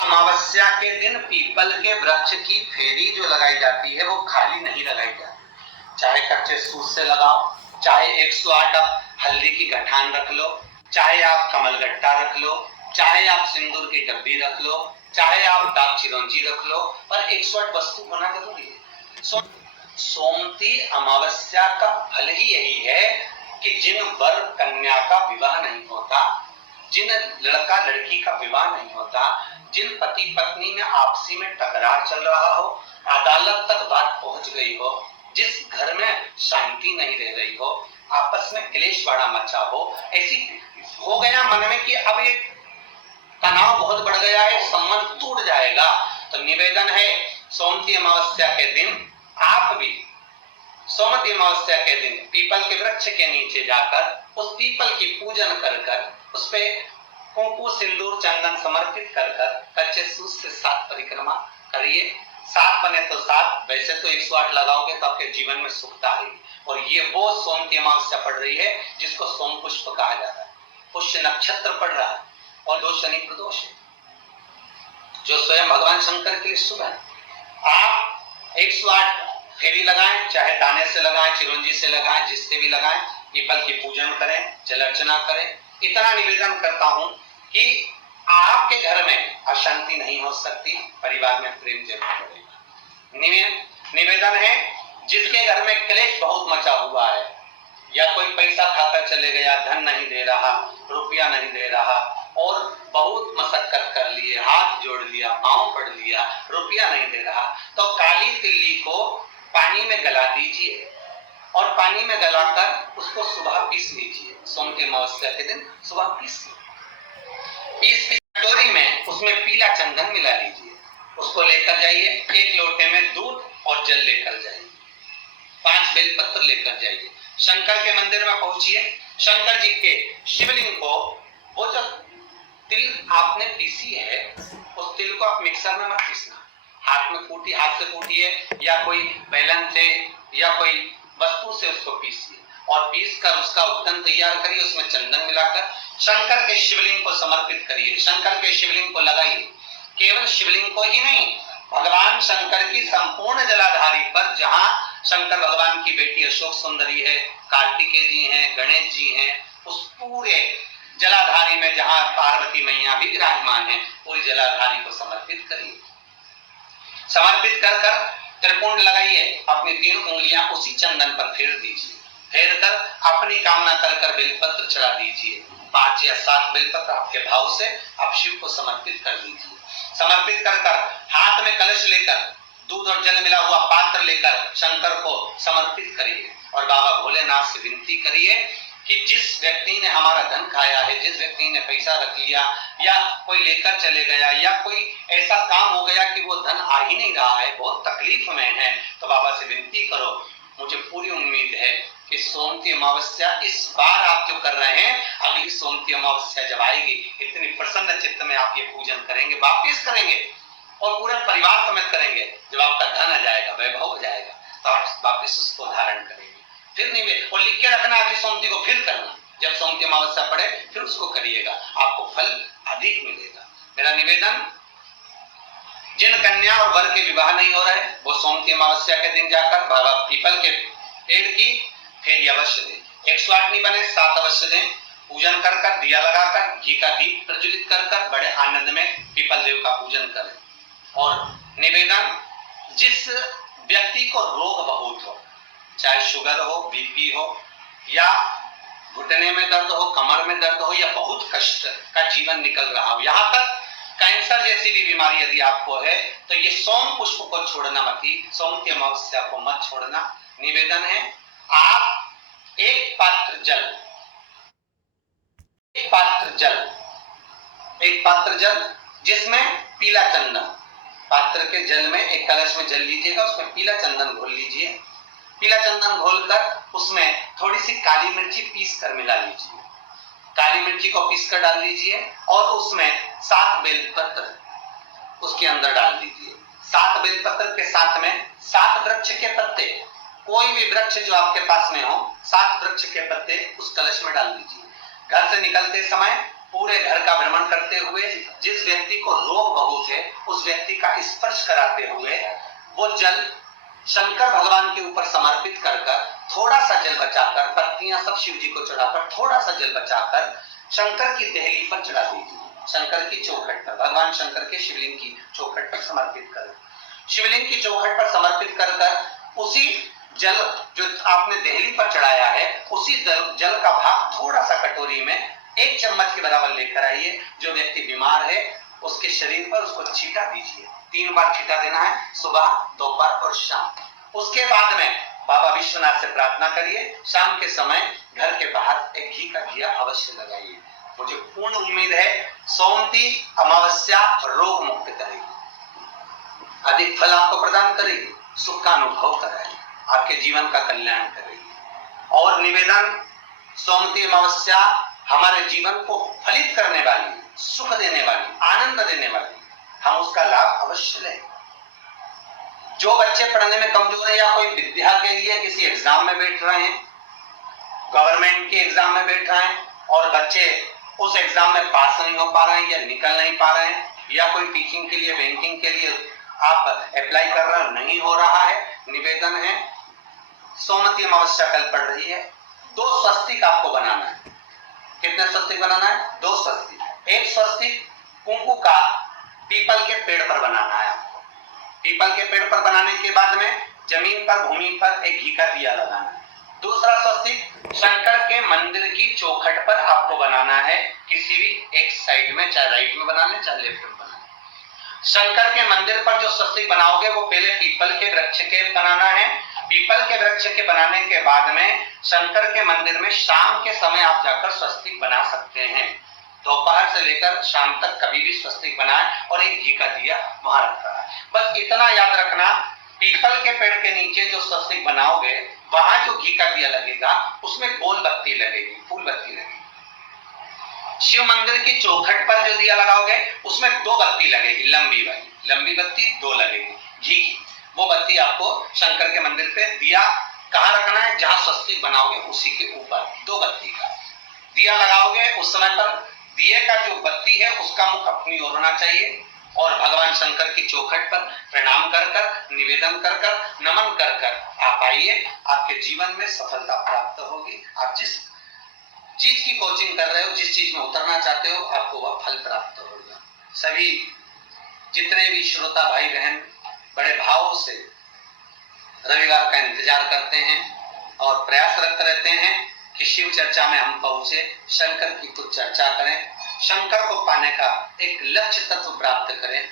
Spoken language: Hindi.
अमावस्या के दिन पीपल के वृक्ष की फेरी जो लगाई जाती है वो खाली नहीं लगाई जाती। चाहे कच्चे सूत से लगाओ, चाहे 108 आप हल्दी की गठान रख लो, चाहे आप कमलगट्टा रख लो, चाहे आप सिंदूर की डब्बी रख लो, चाहे आप दाग चिरौंजी रख लो, पर 108 वस्तु होना जरूरी है। सोमती अमावस्या का फल ही यही है कि जिन वर कन्या का विवाह नहीं होता, जिन लड़का लड़की का विवाह नहीं होता, जिन पति पत्नी में आपसी में टकरार चल रहा हो, अदालत तक बात पहुंच गई हो, जिस घर में शांति नहीं रह रही हो, आपस में क्लेश बड़ा मचा हो, ऐसी हो गया मन में कि अब ये तनाव बहुत बढ़ गया है, संबंध टूट जाएगा, तो निवेदन है सोमती अमावस्या के दिन आप भी सोमती अमावस्या के दिन पीपल के वृक्ष के नीचे जाकर उस पीपल की पूजन कर कर उस पे कुंकु सिंदूर चंदन समर्पित कर कर कच्चे सूत से 7 परिक्रमा करिए। 7 बने तो 7, वैसे तो 108 लगाओगे तो आपके जीवन में सुखता आएगी। और ये वो सोमती अमावस्या पड़ रही है जिसको सोम पुष्प कहा जाता है। पुष्य नक्षत्र पड़ रहा है और 2 शनि प्रदोष है जो स्वयं भगवान शंकर के लिए शुभ है। आप 108 फेरी लगाएं, चाहे दाने से लगाएं, चिरौंजी से लगाएं, जिससे भी लगाएं, पीपल की पूजन करें, जल अर्चना करें। इतना निवेदन करता हूं कि आपके घर में अशांति नहीं हो सकती, परिवार में प्रेम जरूर बढ़ेगा। निवेदन है जिसके घर में क्लेश बहुत मचा हुआ है, या कोई पैसा खाकर चले गया, धन नहीं दे रहा, रुपया नहीं दे रहा, और बहुत मशक्कत कर लिए, हाथ जोड़ लिया, पांव पड़ लिया, रुपया नहीं दे रहा, तो काली तिल्ली को पानी में गला दीजिए और पानी में गलाकर उसको सुबह पीस लीजिए। सोम के अमावस्या के दिन सुबह पीस कटोरी में उसमें पीला चंदन मिला लीजिए, उसको लेकर जाइए। 1 लोटे में दूध और जल लेकर जाइए, 5 बेलपत्र लेकर जाइए, शंकर के मंदिर में पहुंचिए। शंकर जी के शिवलिंग को, वो जो तिल आपने पीसी है उस तिल को आप मिक्सर में मत पीसना, हाथ से कूटिए या कोई बेलन से या कोई वस्तु से उसको पीसिए और पीसकर उसका उत्तन तैयार करिए, उसमें चंदन मिलाकर शंकर के शिवलिंग को समर्पित करिए, शंकर के शिवलिंग को लगाइए। केवल शिवलिंग को ही नहीं, भगवान शंकर की संपूर्ण जलाधारी पर, जहां शंकर भगवान की बेटी अशोक सुंदरी है, कार्तिकेय जी हैं, गणेश जी हैं, उस पूरे जलाधारी में जहां पार्वती मैया भी विराजमान है, पूरी जलाधारी को समर्पित करिए। समर्पित कर कर त्रिपुंड लगाइए, अपनी 3 उंगलियां उसी चंदन पर फेर दीजिए, फेर कर अपनी कामना कर कर बेलपत्र चढ़ा दीजिए। 5 या 7 बेलपत्र आपके भाव से आप शिव को समर्पित कर दीजिए। समर्पित कर कर हाथ में कलश लेकर दूध और जल मिला हुआ पात्र लेकर शंकर को समर्पित करिए और बाबा भोलेनाथ से विनती करिए कि जिस व्यक्ति ने हमारा धन खाया है, जिस व्यक्ति ने पैसा रख लिया या कोई लेकर चले गया या कोई ऐसा काम हो गया कि वो धन आ ही नहीं रहा है, बहुत तकलीफ में है, तो बाबा से विनती करो। मुझे पूरी उम्मीद है कि सोमती अमावस्या इस बार आप जो कर रहे हैं, अगली सोमती अमावस्या जब आएगी, इतनी प्रसन्न चित्त में आप ये पूजन करेंगे, वापिस करेंगे और पूरे परिवार समेत करेंगे। जब आपका धन आ जाएगा, वैभव हो जाएगा, तो आप वापिस उसको धारण करेंगे। फिर नहीं, और लिख के रखना, अगली सोमती को फिर करना, जब सोमती अमावस्या पड़े फिर उसको करिएगा, आपको फल अधिक मिलेगा। मेरा निवेदन, जिन कन्या और वर के विवाह नहीं हो रहे, वो सोमती अमावस्या के दिन जाकर बाबा पीपल के पेड़ की फेरी अवश्य दें। 108 नहीं बने 7 अवश्य दें। पूजन कर कर, दिया लगाकर, घी का दीप प्रज्वलित कर कर बड़े आनंद में पीपल देव का पूजन करें। और निवेदन, जिस व्यक्ति को रोग बहुत हो, चाहे शुगर हो, बीपी हो, या घुटने में दर्द हो, कमर में दर्द हो, या बहुत कष्ट का जीवन निकल रहा हो, यहाँ तक कैंसर जैसी भी बीमारी यदि आपको है, तो ये सोम पुष्प को छोड़ना मत, सोमती अमावस्या को मत छोड़ना। निवेदन है, आप एक पात्र जल जिसमें पीला चंदन, पात्र के जल में एक कलश में जल लीजिएगा, उसमें पीला चंदन घोल लीजिए। पीला चंदन घोलकर उसमें थोड़ी सी काली मिर्ची पीस कर मिला लीजिए, काली मिर्ची को पीस कर डाल दीजिए और उसमें 7 बेलपत्र उसके अंदर डाल दीजिए। 7 बेलपत्र के साथ में 7 वृक्ष के पत्ते, कोई भी वृक्ष जो आपके पास में हो, 7 वृक्ष के पत्ते उस कलश में डाल दीजिए। घर से निकलते समय पूरे घर का भ्रमण करते हुए, जिस व्यक्ति को रोग बहुत है उस व्यक्ति का स्पर्श कराते हुए वो जल शंकर भगवान के ऊपर समर्पित कर थोड़ा सा जल बचाकर, पत्तियां सब शिव जी को चढ़ाकर थोड़ा सा जल बचाकर शंकर की देहली पर चढ़ा दीजिए, शंकर की चौखट पर, भगवान शंकर के शिवलिंग की चौखट पर समर्पित करें। शिवलिंग की चौखट पर समर्पित कर उसी जल जो आपने देहली पर चढ़ाया है, उसी जल का भाग थोड़ा सा कटोरी में 1 चम्मच के बराबर लेकर आइए। जो व्यक्ति बीमार है उसके शरीर पर उसको छींटा दीजिए, 3 बार छींटा देना है, सुबह, दोपहर और शाम। उसके बाद में बाबा विश्वनाथ से प्रार्थना करिए, शाम के समय घर के बाहर एक घी का दिया अवश्य लगाइए। मुझे पूर्ण उम्मीद है सोमती अमावस्या रोग मुक्त करेगी, अधिक फल आपको प्रदान करेगी, सुख का अनुभव कराएगी, आपके जीवन का कल्याण करेगी। और निवेदन, सोमती अमावस्या हमारे जीवन को फलित करने वाली, सुख देने वाली, आनंद देने वाली, हम उसका लाभ अवश्य लें। जो बच्चे पढ़ने में कमजोर है या कोई विद्या के लिए किसी एग्जाम में बैठ रहे हैं, गवर्नमेंट के एग्जाम में बैठ रहे हैं और बच्चे उस एग्जाम में पास नहीं हो पा रहे हैं या निकल नहीं पा रहे हैं, या कोई टीचिंग के लिए, बैंकिंग के लिए आप अप्लाई कर रहे हो, नहीं हो रहा है, निवेदन है सोमती अमावस्या कल पड़ रही है, 2 स्वस्तिक आपको बनाना है। कितने स्वस्तिक बनाना है? 2 स्वस्तिक। एक स्वस्तिक कुंकू का पीपल के पेड़ पर बनाना है आपको। पीपल के पेड़ पर बनाने के बाद में जमीन पर, भूमि पर एक घी का दिया लगाना है। दूसरा स्वस्तिक शंकर के मंदिर की चौखट पर आपको बनाना है, किसी भी एक साइड में, चाहे राइट में बना ले चाहे लेफ्ट में बना ले। शंकर के मंदिर पर जो स्वस्तिक बनाओगे वो पहले पीपल के वृक्ष के बनाना है। पीपल के वृक्ष के बनाने के बाद में शंकर के मंदिर में शाम के समय आप जाकर स्वस्तिक बना सकते हैं। दोपहर से लेकर शाम तक कभी भी स्वस्तिक बनाए और एक घी का दिया वहां रखा है। बस इतना याद रखना, पीपल के पेड़ के नीचे जो स्वस्तिक बनाओगे वहां जो घी का दिया लगेगा उसमें गोल बत्ती लगेगी, फूल बत्ती लगेगी। शिव मंदिर की चौखट पर जो दिया लगाओगे उसमें 2 बत्ती लगेगी, लंबी वाली, लंबी बत्ती 2 लगेगी घी की। वो बत्ती आपको शंकर के मंदिर पे दिया कहाँ रखना है? जहां स्वस्तिक बनाओगे उसी के ऊपर 2 बत्ती का दिया लगाओगे। उस समय पर दिए का जो बत्ती है उसका मुख अपनी ओर होना चाहिए और भगवान शंकर की चौखट पर प्रणाम कर कर, निवेदन कर कर, नमन कर कर आप आइए। आपके जीवन में सफलता प्राप्त होगी। आप जिस चीज की कोचिंग कर रहे हो, जिस चीज में उतरना चाहते हो, आपको वह फल प्राप्त होगा। सभी जितने भी श्रोता भाई बहन बड़े भाव से रविवार का इंतजार करते हैं और प्रयासरत रहते हैं कि शिव चर्चा में हम पहुंचे, शंकर की कुछ चर्चा करें, शंकर को पाने का एक लक्ष्य तत्व प्राप्त करें।